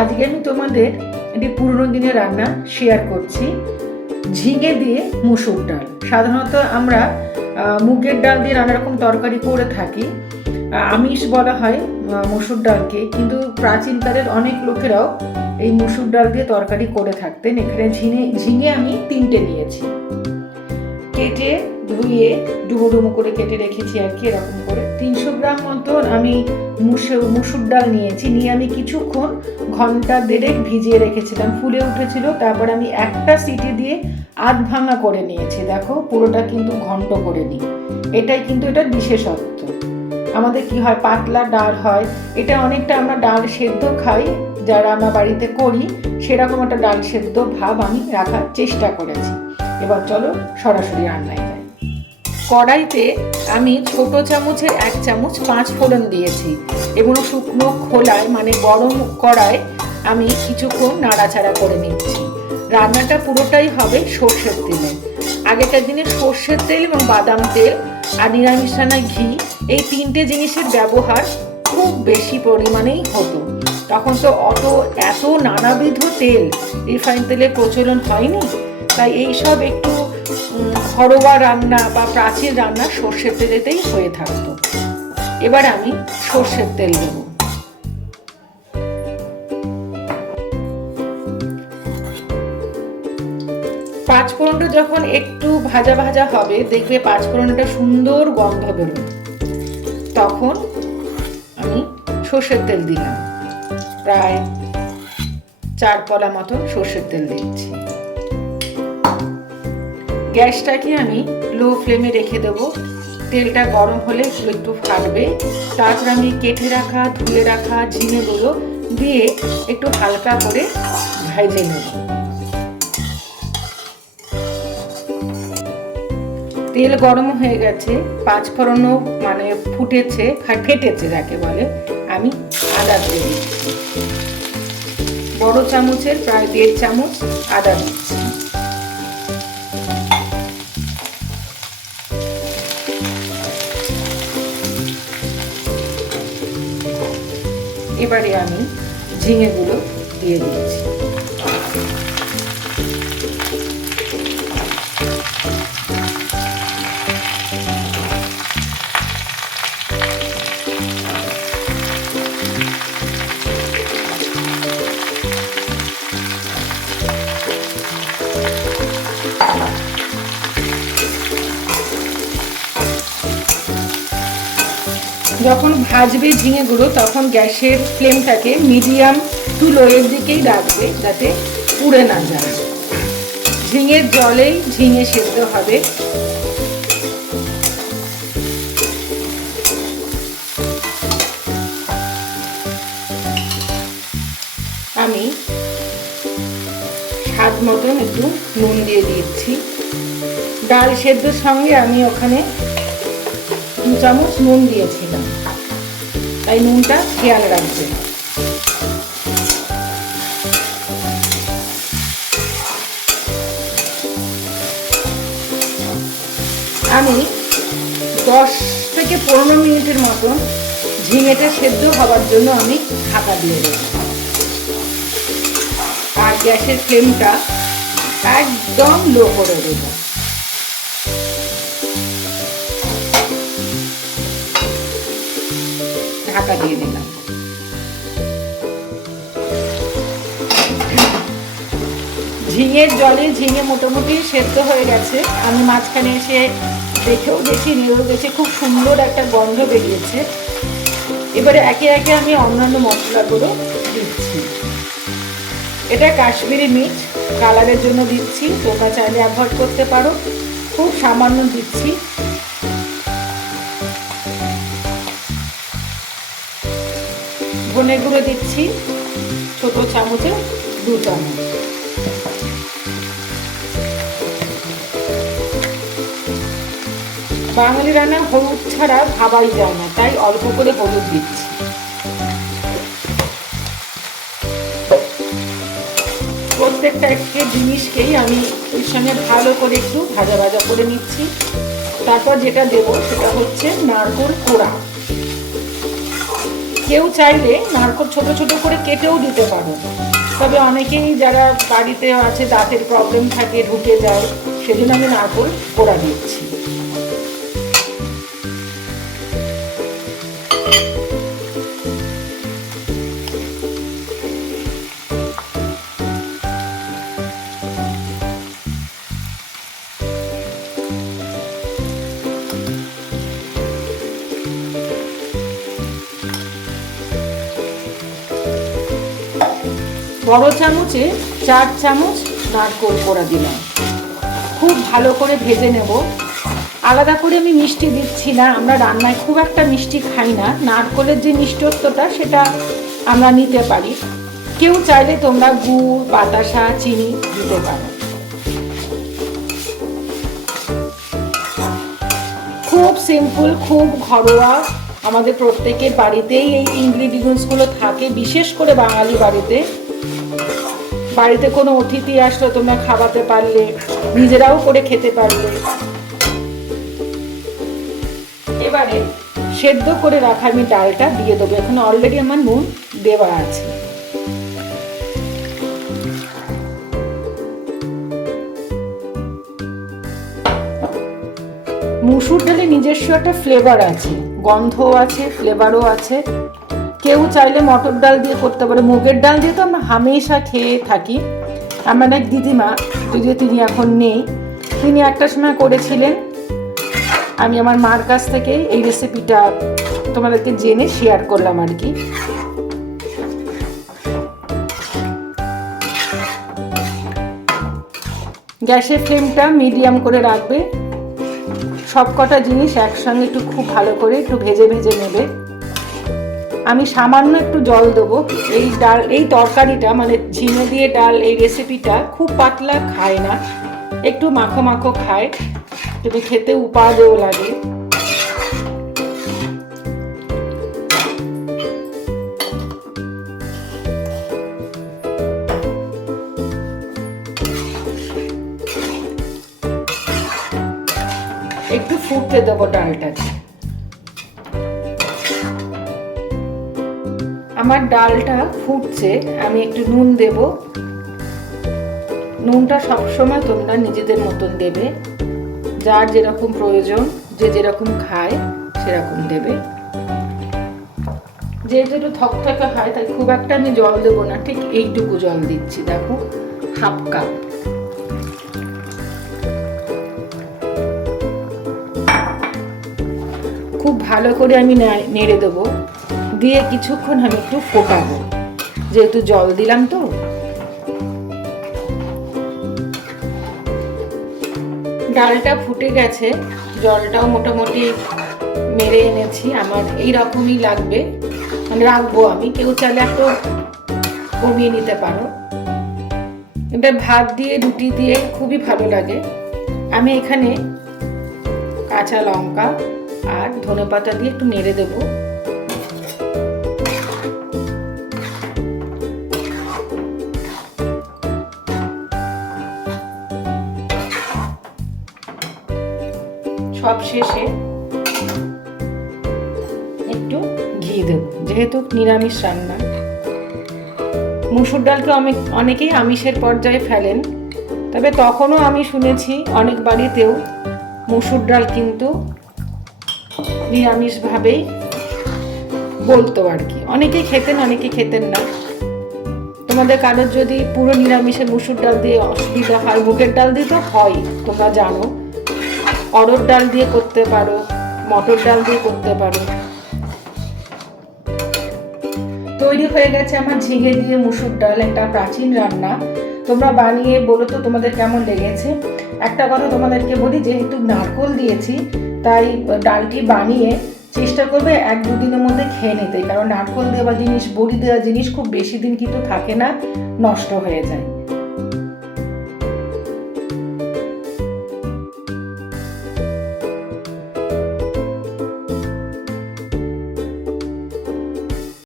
আজকে আমি তোমাদের একটি পুরনো দিনের রান্না শেয়ার করছি, ঝিঙে দিয়ে মসুর ডাল। সাধারণত আমরা মুগের ডাল দিয়ে নানা রকম তরকারি করে থাকি, আমিষ বলা হয় মসুর ডালকে, কিন্তু প্রাচীনকালের অনেক লোকেরাও এই মসুর ডাল দিয়ে তরকারি করে থাকতেন। এখানে ঝিঙে আমি 3টে নিয়েছি, কেটে ধুয়ে ডুবো ডুবো করে কেটে রেখেছি আর কি, এরকম করে 300 গ্রাম মতন আমি মসুর ডাল নিয়েছি। নিয়ে আমি কিছুক্ষণ ঘন্টা দেড়েক ভিজিয়ে রেখেছিলাম, ফুলে উঠেছিল। তারপর আমি একটা সিটি দিয়ে আধ ভাঙা করে নিয়েছি। দেখো, পুরোটা কিন্তু ঘন্ট করে নিই, এটাই কিন্তু এটার বিশেষত্ব। আমাদের কি হয়, পাতলা ডাল হয়, এটা অনেকটা আমরা ডাল সেদ্ধ খাই যারা আমরা বাড়িতে করি, সেরকম একটা ডাল সেদ্ধ ভাব আমি রাখার চেষ্টা করেছি। এবার চলো সরাসরি রান্নায় যাই। কড়াইতে আমি ছোট চামচের 1 চামচ 5 ফোড়ন দিয়েছি এবং শুকনো খোলায় মানে গরম কড়ায় আমি কিছুক্ষণ নাড়াচাড়া করে নিচ্ছি। রান্নাটা পুরোটাই হবে সর্ষের তেলে। আগেকার দিনে সর্ষের তেল এবং বাদাম তেল আর নিরামিষ রান্নায় ঘি, এই 3টে জিনিসের ব্যবহার খুব বেশি পরিমাণেই হতো। তখন তো এত নানাবিধ তেল, রিফাইন তেলের প্রচলন হয়নি, তাই এইসব একটু ঘরোয়া রান্না বা প্রাচীন রান্না সর্ষের তেলেতেই হয়ে থাকতো। এবার আমি সর্ষের তেল দেব। পাঁচফোড়নটা যখন একটু ভাজা ভাজা হবে, দেখবে পাঁচফোড়নটা সুন্দর গন্ধ বেরোবে, তখন আমি সর্ষের তেল দিলাম। প্রায় 4 কলা মতন সর্ষের তেল দিচ্ছি। গ্যাসটাকে আমি লো ফ্লেমে রেখে দেবো। তেলটা গরম হলে একটু ফাটবে। তারপর আমি কেটে রাখা ধুয়ে রাখা ঝিঙেগুলো দিয়ে একটু হালকা করে ভেজে নেব। তেল গরম হয়ে গেছে, পাঁচফোড়নও মানে ফেটেছে যাকে বলে। আমি আদা দিয়ে দিচ্ছি, বড় চামচের প্রায় 1.5 চামচ আদা দিচ্ছি। এবারে আমি ঝিঙেগুলো দিয়ে দিচ্ছি। যখন ভাজবে ঝিঙেগুলো, তখন গ্যাসের ফ্লেমটাকে মিডিয়াম টু লোয়ের দিকেই রাখবে, যাতে পুড়ে না যায়। ঝিঙের জলেই ঝিঙে সেদ্ধ হবে। আমি স্বাদ মতন একটু নুন দিয়ে দিচ্ছি। ডাল সেদ্ধর সঙ্গে আমি ওখানে 2 চামচ নুন দিয়েছিলাম, তাই নুনটা খেয়াল রাখবে। আমি 10 থেকে 15 মিনিটের মতন ঝিঙেটা সেদ্ধ হওয়ার জন্য আমি ঢাকা দিয়ে দেব। আর গ্যাসের ফ্লেমটা একদম লো করে দেব। ঢাকা দিয়ে দিলাম। ঝিঙের জলে ঝিঙে মোটামুটি সেদ্ধ হয়ে গেছে। আমি মাঝখানে এসে দেখেও গেছি, নিয়েও গেছি, খুব সুন্দর একটা গন্ধ বেরিয়েছে। এবারে একে একে আমি অন্যান্য মশলাগুলো দিচ্ছি। এটা কাশ্মীরি মির্চ, কালারের জন্য দিচ্ছি, তোমরা চাইলে অ্যাভয়েড করতে পারো। খুব সামান্য দিচ্ছি। ধনে গুঁড়ো দিচ্ছি ছোট চামচে 2 চামচ। বাঙালি রান্না হলুদ ছাড়া ভাবাই যায় না, তাই অল্প করে হলুদ দিচ্ছি। প্রত্যেকটা একটা জিনিসকেই আমি এর সঙ্গে ভালো করে একটু ভাজা ভাজা করে নিচ্ছি। তারপর যেটা দেব সেটা হচ্ছে নারকেল কোড়া। কেউ চাইলে নারকেল ছোট ছোট করে কেটেও দিতে পারো, তবে অনেকেই যারা বাড়িতে আছে দাঁতের প্রবলেম থাকে, ঢুকে যায়, সেজন্য আমি নারকেল কোড়া দিচ্ছি। বড় চামচে 4 চামচ নারকেল কোড়া দিলাম। খুব ভালো করে ভেজে নেব। আলাদা করে আমি মিষ্টি দিচ্ছি না, আমরা রান্নায় খুব একটা মিষ্টি খাই না, নারকেলের যে মিষ্টত্বটা সেটা আমরা নিতে পারি। কেউ চাইলে তোমরা গুড়, বাতাসা, চিনি দিতে পারো। খুব সিম্পল, খুব ঘরোয়া, আমাদের প্রত্যেকের বাড়িতেই এই ইনগ্রিডিয়েন্টসগুলো থাকে, বিশেষ করে বাঙালি বাড়িতে। বাড়িতে কোনো অতিথি আসলো তোমরা খাওয়াতে পারলে, নিজেরাও করে খেতে পারলে। এবারে সেদ্ধ করে রাখা আমি ডালটা দিয়ে দেবো। এখন অলরেডি আমার নুন দেওয়া আছে। মুসুর ডালে নিজস্ব একটা ফ্লেভার আছে, গন্ধও আছে, ফ্লেভারও আছে। কেউ চাইলে মটর ডাল দিয়ে করতে পারে, মুগের ডাল দিয়ে তো আমরা হামেশা খেয়ে থাকি। আমার এক দিদিমা, যদিও তিনি এখন নেই, তিনি একটা সময় করেছিলেন। আমি আমার মার কাছ থেকে এই রেসিপিটা তোমাদেরকে জেনে শেয়ার করলাম আর কি। গ্যাসের ফ্লেমটা মিডিয়াম করে রাখবে। সব কটা জিনিস একসঙ্গে একটু খুব ভালো করে একটু ভেজে ভেজে নেবে। আমি সামান্য একটু জল দেবো। এই ডাল, এই তরকারিটা মানে ঝিঙে দিয়ে ডাল, এই রেসিপিটা খুব পাতলা খায় না, একটু মাখো মাখো খায়, তুমি খেতে উপাদেয় লাগে। একটু ফুটতে দেবো ডালটাকে। আমার ডালটা ফুটছে, আমি একটু নুন দেব। নুনটা সবসময় তোমরা নিজেদের মতন দেবে, যার যেরকম প্রয়োজন, যে যেরকম খায় সেরকম দেবে। যে যেটু থকথকে হয় তাই খুব একটা আমি জল দেবো না, ঠিক এইটুকু জল দিচ্ছি, দেখো, হাফ কাপ। খুব ভালো করে আমি নেড়ে দেবো, দিয়ে কিছুক্ষণ আমি একটু ফোটাবো, যেহেতু জল দিলাম তো। ডালটা ফুটে গেছে, জলটাও মোটামুটি মেরে এনেছি। আমার এই রকমই লাগবে, মানে রাখবো আমি। কেউ চাইলে একটু কমিয়ে নিতে পারো। এটা ভাত দিয়ে, রুটি দিয়ে খুবই ভালো লাগে। আমি এখানে কাঁচা লঙ্কা আর ধনেপাতা দিয়ে একটু নেড়ে দেবো। সব শেষে একটু ঘি দেব, যেহেতু নিরামিষ রান্না। মুসুর ডালকে অনেকেই আমিষের পর্যায়ে ফেলেন, তবে তখনও আমি শুনেছি অনেক বাড়িতেও মুসুর ডাল কিন্তু নিরামিষভাবেই বলতো আর কি। অনেকেই খেতেন, অনেকে খেতেন না। তোমাদের কারোর যদি পুরো নিরামিষে মুসুর ডাল দিয়ে অসুবিধা হয়, মুগের ডাল দিয়ে তো হয় তোমরা জানো, অড়হর ডাল দিয়ে করতে পারো, মটর ডাল দিয়ে করতে পারো। তৈরি হয়ে গেছে আমার ঝিঙে দিয়ে মুসুর ডাল, একটা প্রাচীন রান্না। তোমরা বানিয়ে বলো তো তোমাদের কেমন লেগেছে। একটা কথা তোমাদেরকে বলি, যেহেতু নারকেল দিয়েছি তাই ডালটি বানিয়ে চেষ্টা করবে 1-2 দিনের মধ্যে খেয়ে নিতে, কারণ নারকেল দেওয়া জিনিস, বড়ি দেওয়া জিনিস খুব বেশি দিন কিন্তু থাকে না, নষ্ট হয়ে যায়।